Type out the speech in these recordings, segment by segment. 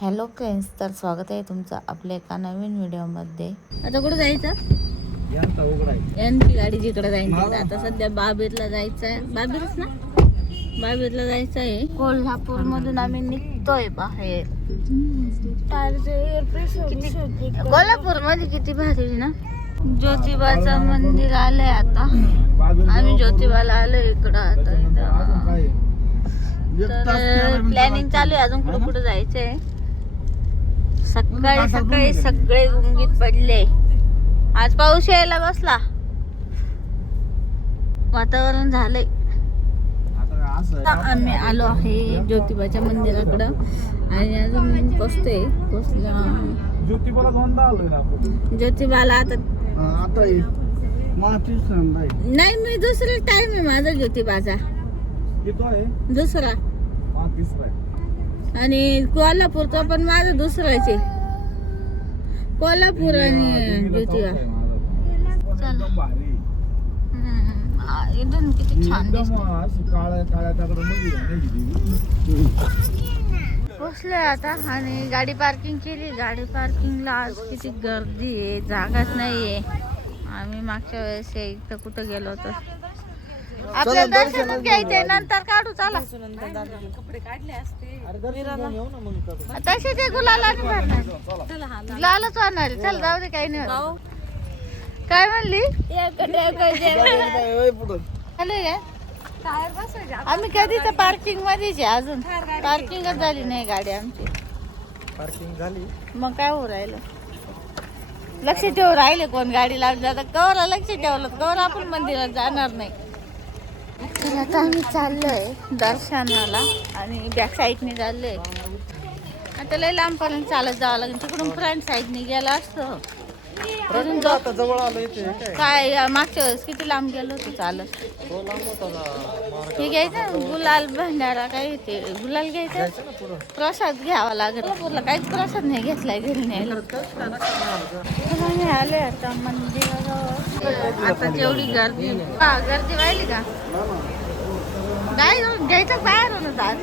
Hello friends, तर स्वागत आहे तुमचं आपल्या एका नवीन व्हिडिओमध्ये. आता कुठं जायचं? यांची गाडी जिकडे जायचं. आता सध्या बाबेरला जायचं आहे. बाबेरच ना, बाबेरला जायचं आहे. कोल्हापूर मधून आम्ही निघतोय बाहेर. कोल्हापूर मध्ये किती भारी ना. ज्योतिबाचं मंदिर आलंय आता. आम्ही ज्योतिबाला आलोय इकडं. आता तर प्लॅनिंग चालू आहे अजून कुठं कुठं जायचंय. सकाळी सकाळी सगळे गुंगीत पडले. आज पाऊस यायला बसला. वातावरण झालंय. आम्ही आलो आहे ज्योतिबाच्या मंदिराकडं आणि अजून पोचतोय. ज्योतिबाला आता नाही, मी दुसरा टाइम आहे माझा ज्योतिबाचा. दुसरा आणि कोल्हापूरचा पण माझा दुसराच आहे. कोल्हापूर आणि ज्योतिबा. चला इथून किती छान पोचलोय आता आणि गाडी पार्किंग केली. गाडी पार्किंगला आज किती गर्दी आहे, जागाच नाहीये. आम्ही मागच्या वेळेस इथं कुठं गेलो होतो. आपल्या दर्शनच घ्यायचंय, नंतर काढू. चला कपडे काढले असते तसे ते गुलालाच भरणार, गुलालच वाढणार. चल जाऊ दे, काही नाही. काय म्हणली आम्ही कधीच पार्किंग मध्येच आहे. अजून पार्किंगच झाली नाही गाडी आमची. पार्किंग झाली मग काय हो राहिलं. लक्ष ठेवून राहिले कोण गाडी लावून जातात. कवर लक्ष ठेवलं कवर आपण मंदिरात जाणार नाही. तर आता आम्ही चाललोय दर्शनाला आणि बॅक साईडने चाललोय. आता लय लांबपर्यंत चालत जावं लागेल. तिकडून फ्रंट साईडने गेला असतं. जवळ आलं काय मागच्या वेळेस किती लांब गेलो होतो चालत. हे घ्यायचं गुलाल भंडारा, काय ते गुलाल घ्यायचं. प्रसाद घ्यावा लागेल. पूर्ण काहीच प्रसाद नाही घेतलाय घरी न्यायला. आम्ही आलोय आता मंदिराजवळ. आता जेवढी गर्दी गर्दी वाहिली का नाही घ्यायचं बाहेरून. आज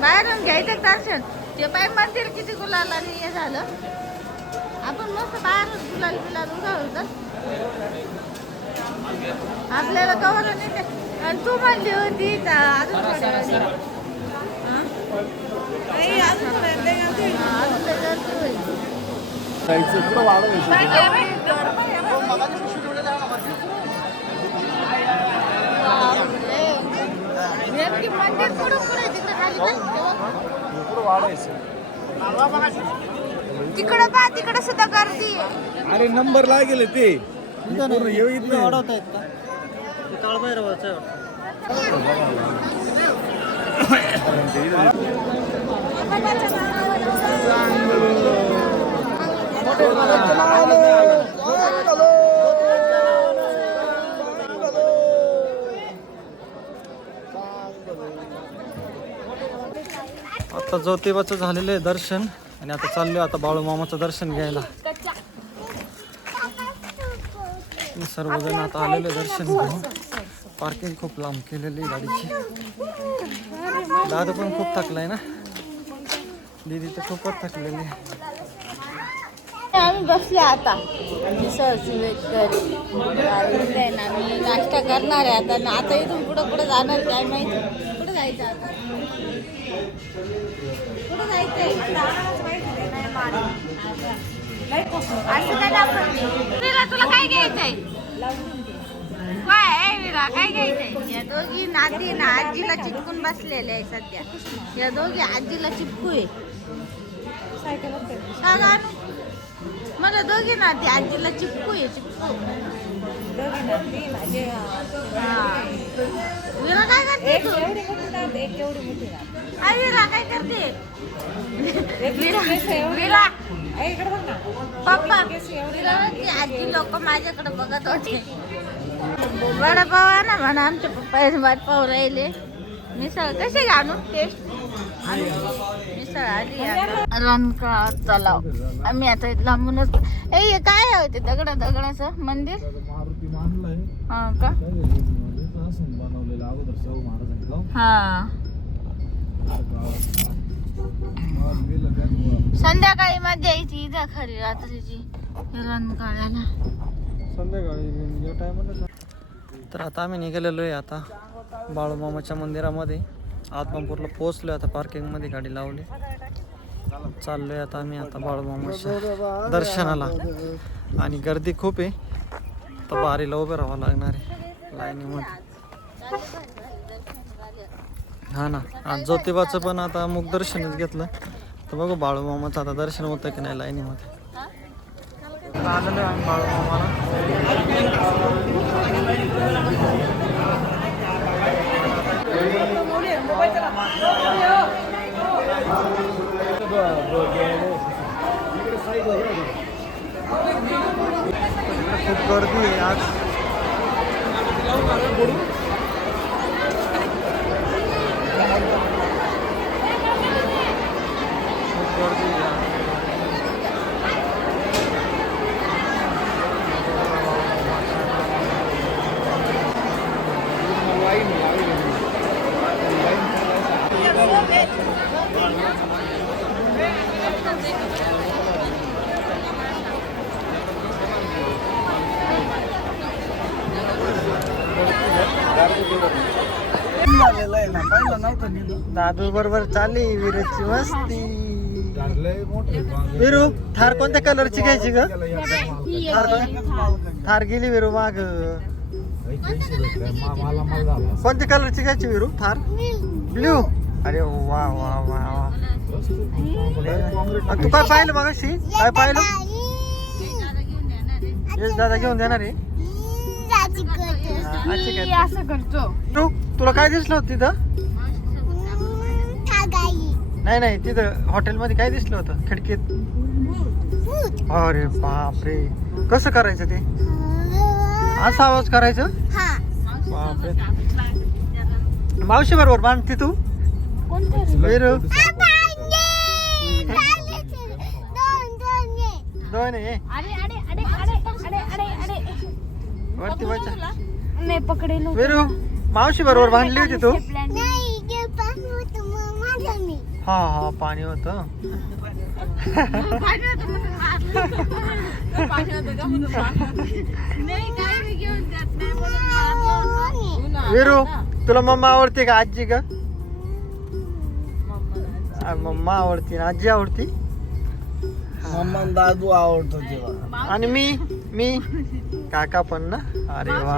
बाहेरून घ्यायचं दर्शन. ते पाय मंदिर किती गुलाल आणि हे झालं. आपण मस्त बाहेरून गुलाल बिलाल उघडतो. आपल्याला कवर नाही. आणि तू म्हणली होती मंदिर पुढे पुढे तिकडे खाली तिकडं पहा, तिकडं सुद्धा गर्दी आहे. अरे नंबर लागेल ते वाढवत आहेत का? काळभैरवाचं आता ज्योतिबाचं झालेलं आहे दर्शन आणि आता चाललोय आता बाळूमामाचं दर्शन घ्यायला. सर्वजण आता आलेले दर्शन घेऊन. पार्किंग खूप लांब केलेली गाडीची. दादा पण खूप थकलाय ना. दीदी तर खूपच थकलेली. आम्ही बसले आता मिसळची वेट करी. आम्ही नाश्ता करणार आहे आता. आता इथून पुढं पुढं जाणार काय माहिती. कुठं जायचं आता. कुठं जायचंय तुला काय घ्यायचंय. काय विरा काय घ्यायचंय. या दोघी नाती ना आजीला चिटकून बसलेल्या आहे सध्या. या दोघी आजीला चिपकू आहे. मला दोघी नाती आजीला चिपकू आहे. चिपकू विरा काय करते तू. विरा काय करते. विरा पप्पा आजी लोक माझ्याकडे बघत होते. वडापाव ना म्हणा. आमच्या पप्पा वडापाव राहिले. मिसळ कशी घालू टेस्ट. मिसळ आली. रनका तलाव. आम्ही आता लांबूनच. ए काय आहे ते दगडाचं मंदिर. हा का. हा संध्याकाळी मजा यायची इथं खरी रात्रीची रन काढायला. संध्याकाळी या टायमाला. तर आता आम्ही निघालेलो आहे आता बाळूमामाच्या मंदिरामध्ये. आत्मापूरला पोहोचलोय आता, पार्किंगमध्ये गाडी लावली. चाललोय आता आम्ही आता बाळूमामाच्या दर्शनाला. आणि गर्दी खूप आहे, तर बारीला उभे राहावं लागणार आहे लाईनीमध्ये. हा ना, आज ज्योतिबाचं पण आता मुखदर्शनच घेतलं, तर बघू बाळूमामाचं आता दर्शन होतं की नाही लाईनीमध्ये. आलेलो आहे आम्ही बाळूमामाला. खूप गर्दी आहे आज. खूप गर्दी आहे आज. दादू बरोबर चालली विरेची मस्ती. विरू थार कोणत्या कलरची घ्यायची ग? थार गेली विरू माग. कोणत्या कलरची घ्यायची विरू थार? ब्ल्यू. अरे वा वा वा वा. तू काय पाहिलं मग अशी? काय पाहिलं? यश दादा घेऊन देणार आहे. असं करतो. तुला काय दिसलं होतं तिथं? नाही नाही, तिथं हॉटेलमध्ये काय दिसलं होतं खिडकीत? अरे बापरे, कसं करायचं ते? असा आवाज करायचं? बापरे. मावशी बरोबर बांधते तू? वेरू दोन आहे वरती बच्चा. नाही पकडेल. वेरू मावशी बरोबर बांधली होती तू? हा हा, पाणी होत. वेरू तुला मम्मा आवडते का आजी का? मम्मा आवडती ना आजी आवडती? मम्मा दादू आवडतो तेव्हा. आणि मी काका पण ना. अरे वा,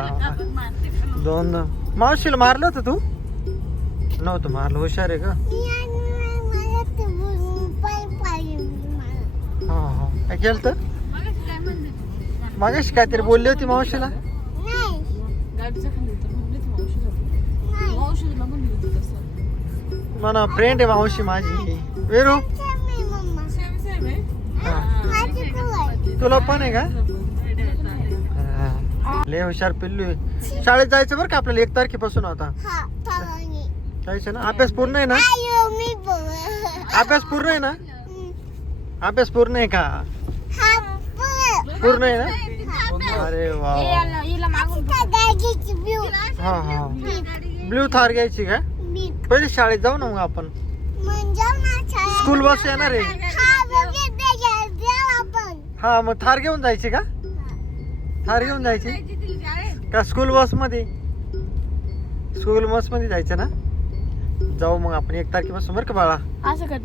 दोन. मावशीला मारलं होतं तू? नव्हतं मारलं, हुशार आहे का? हा हा, काय केलं तर? मागाशी काहीतरी बोलली होती मावशीला. मला फ्रेंड आहे मावशी माझी. वेरू तुला पण आहे का? लय हुशार पिल्लू आहे. शाळेत जायचं बरं का आपल्याला 1 तारखेपासून आता. जायचं ना? अभ्यास पूर्ण आहे ना? अभ्यास पूर्ण आहे ना? अभ्यास पूर्ण आहे का? पूर्ण आहे ना? अरे वा. हा हा, ब्ल्यू थार घ्यायची का? पहिले शाळेत जाऊ ना मग आपण. स्कूल बस येणार आहे. हा मग थार घेऊन जायची का? थार घेऊन जायची का स्कूल बस मध्ये? स्कूल बस मध्ये जायचं ना? जाऊ मग आपण 1 तारखेपासून बरं का बाळा. असं कर.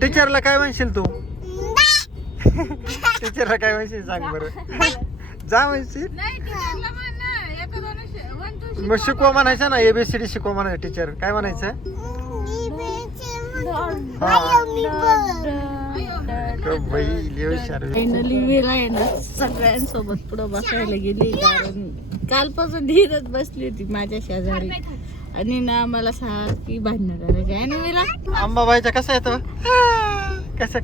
टीचरला काय म्हणशील तू? टीचरला काय म्हणशील सांग बरं. जा म्हणशील. मग शिकवा म्हणायचं ना, ABCD शिकवा म्हणायचं. टीचर काय म्हणायचं? सगळ्यांसोबत पुढं बसायला गेली, कारण कालपासून धीरच बसली होती माझ्या शेजारी आणि ना मला सारखी भांडणं करायची. आणि मला अंबाबाईचा कसं येतो? कसं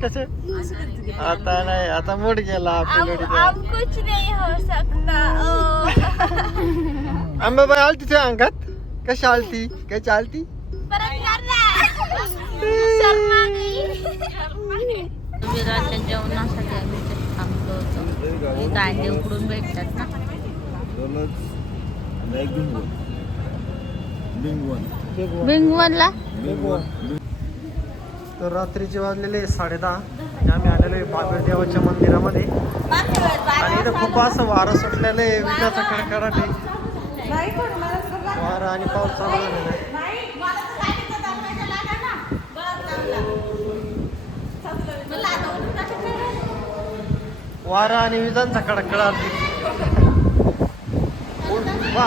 आता नाही, आता मूड गेला कुछ नाही हो सकता. अंबाबाई आलती तुझ्या अंगात? कशी आलती? काय चालती? विराच्या जेवणासाठी आम्ही थांबलो होतो. इथं अंडे उकडून भेटतात ना. बिंगवनला तर रात्रीचे वाजलेले 10:30 आणि आम्ही आलेलो आहे बाबेर देवाच्या मंदिरामध्ये. आणि इथं खूप असं वारं सुटलेलं आहे, विजाचा कडकडाट आहे, वारा आणि पाऊस चालू झालेला आहे. वारा आणि विजांचा कडकडाट. वा.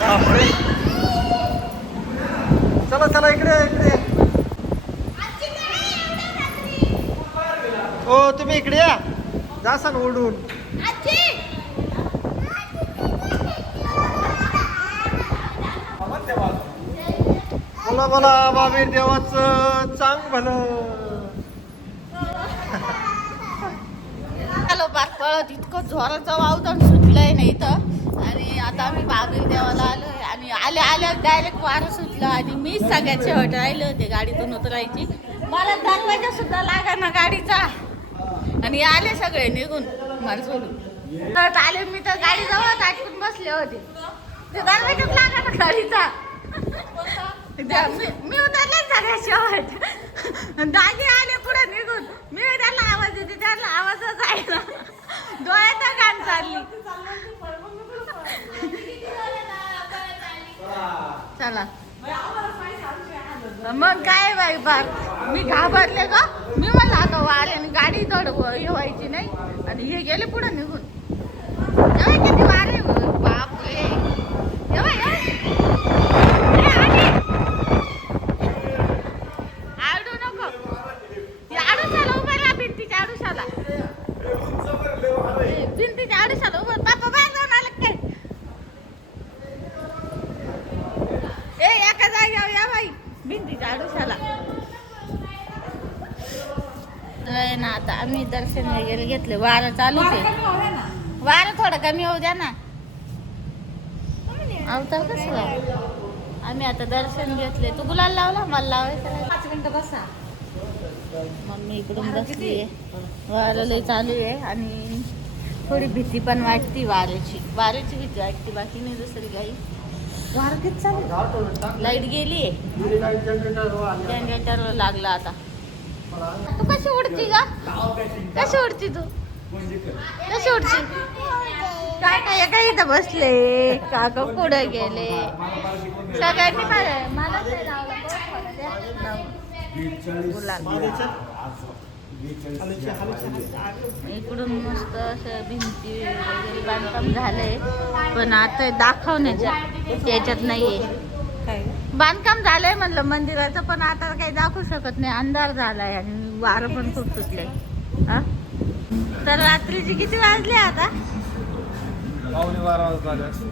बापरे. चला चला इकडे इकडे. हो तुम्ही इकडे या, जासान ओढून. बोला बोला बाबीर देवाचं चांग भलं. आलो बाग पळत, इतकं जोराचं वावदन सुटलंय ना इथं. आणि आता आम्ही बाबीर देवाला आलोय आणि आल्या डायरेक्ट वारं सुटलं आणि मी सगळ्यात शेवट राहिले होते गाडीतून उतरायची. मला दरवाजा सुद्धा लागा ना गाडीचा आणि आले सगळे निघून मला सोडून. तर आले मी तर गाडी जवळ आटकून बसले होते, ते दरवाजाच लागा ना गाडीचा. मी उतरले सगळ्या शेवट, दागी आले पुढे निघून. मी त्याला आवाज देते, त्याला आवाजच आहे ना, डोळ्याचा गाण चालली. चला मग काय बाई बार मी घाबरले का. मी म्हणलं आता वारे आणि गाडी थोड व्हायची नाही आणि हे गेले पुढे निघून. किती वारे बापरे. आडू नको, आडूशाला उभा राहा, भिंतीच्या आडूशाला, भिंतीच्या आडूशाला उभा. पापा बाहेर जाऊन आलं काय. एका जागेवर या बाई, भिंतीच्या आडूशाला. ना आता आम्ही दर्शन वगैरे घेतले. वारं चालूच आहे, वारं थोडं कमी होऊ द्या ना. अवतार कसं आम्ही आता दर्शन घेतले. तू गुलाल लावला, मला लावायचं नाही. 5 मिनिटं बसा. मम्मी इकडून बसली आहे, वारं लय चालू आहे आणि थोडी भीती पण वाटती. वाऱ्याची भीती वाटते, बाकी नाही दुसरी काही. वारं किती चालू. लाईट गेली आहे, जनरेटर लागला आता. तू कशी उडती का, कशी उडती तू, कशी उडती. काय काय इथं बसले, काका पुढे गेले सगळ्यांनी. मला इकडून मस्त असं भिंती वगैरे बांधकाम झालंय, पण आता दाखवण्याच्या त्याच्यात नाहीये. बांधकाम झालंय म्हणलं मंदिराचं, पण आता काही दाखवू शकत नाही, अंधार झालाय आणि वारं पण खूप सुटलंय. हा तर रात्रीची किती वाजले आता. 11:15 वाजले.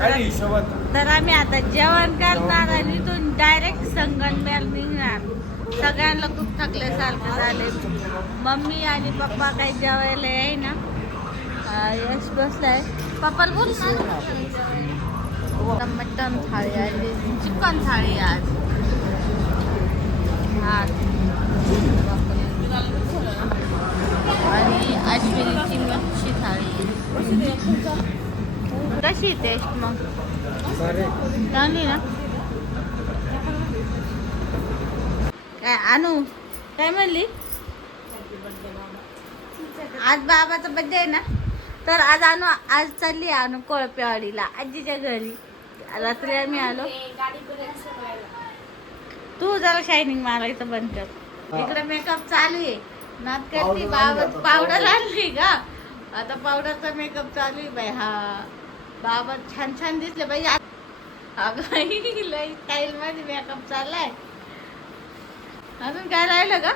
11:30 तर आम्ही आता जेवण करणार आणि इथून डायरेक्ट संगमनेर निघणार. सगळ्यांना खूप थकल्यासारखं झाले. मम्मी आणि पप्पा काही जेवायला आहे ना. यश बसलाय, पप्पाला बोल ना. मटन थाळी आहे, चिकन थाळी आज. आणि अश्विनीची मच्छी थाळी. कशी टेस्ट मग, चांगली ना. काय आणू, काय म्हणली. आज बाबाचा बर्थडे आहे ना, तर आज आज चालली आणू कोळपेवाडीला आजीच्या घरी. रात्री आम्ही आलो. तू जरा शायनिंग मारायचं बंद कर. इकडे मेकअप चालू आहे, नात करती. बाबा पावडर आणली का, आता पावडरचा मेकअप चालू आहे बाई. हा बाबा छान छान दिसले बाई. लई स्टाईल मध्ये मेकअप चाललाय. अजून काय राहिलं का.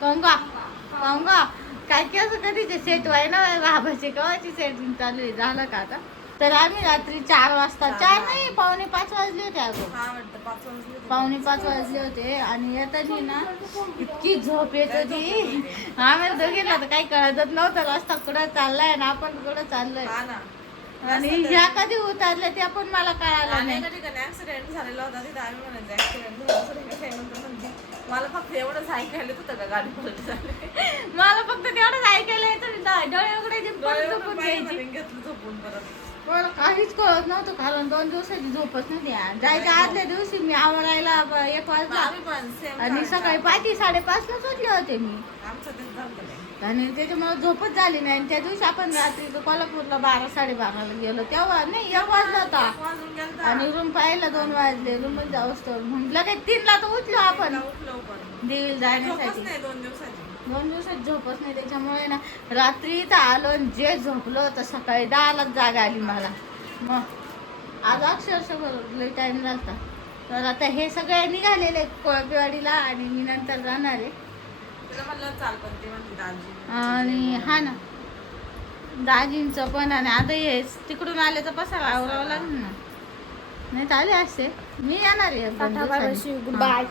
पाहूंगा काय की असं कधीचे सेट व्हाय ना बाबाचे, केव्हाची सेटिंग चालू आहे. झालं का आता. तर आम्ही रात्री 4 वाजता, 4 नाही 4:45 वाजले होते. अगं 4:45 वाजले होते आणि येताना ना इतकी झोप येत होती. आम्हाला दोघीला तर काही कळतच नव्हतं, रस्ता कुठं चाललाय ना आपण कुठं चाललोय. आणि ह्या कधी उतरल्या ते पण मला कळालं नाही. ऍक्सिडेंट झालेला होता तिथे. आम्ही म्हणायचं ऍक्सिडेंट झाला, मला फक्त एवढंच ऐकायला होतं का गाडी पलटी झाली. मला फक्त तेवढंच ऐकायला येतं. डोळे उघडायचे, परत झोपून घ्यायची. घेतलं झोपून परत. मला काहीच कळत नव्हतं, कारण 2 दिवसाची झोपच नव्हती. जायच्या आदल्या दिवशी मी आवरायला 1 वाजला आम्ही पण सेम आणि सकाळी 5:30-5:30 उठले होते मी. आमचं तेच झालं नाही. आणि त्याच्यामुळे झोपच झाली नाही. आणि त्या दिवशी आपण रात्री कोल्हापूरला 12-12:30ला गेलो, तेव्हा नाही 1 वाजला होता. वाजून गेलता. आणि रूम पाहायला 2 वाजले. रूमच जाऊस तर म्हटलं काही 3ला तर उठलो आपण उठलो पण देवीला झोपच जाण्यासाठी. नाही 2 दिवसाची. 2 दिवसात झोपच नाही. त्याच्यामुळे ना रात्री तर आलो आणि जे झोपलो तर सकाळी 10लाच जाग आली मला. मग आज अक्षरशः लई टाईम झाला. तर आता हे सगळे निघालेले कोळपेवाडीला आणि मी नंतर जाणार आहे. तिला म्हणलं चाल, पण ती म्हणते दाजी. आणि हा ना दाजींचं पण. आणि आता हे तिकडून आल्याचा पसारा आवरावा लागेल ना, नाही तर आले असते. मी येणार आहे 2 दिवसांनी. बाय.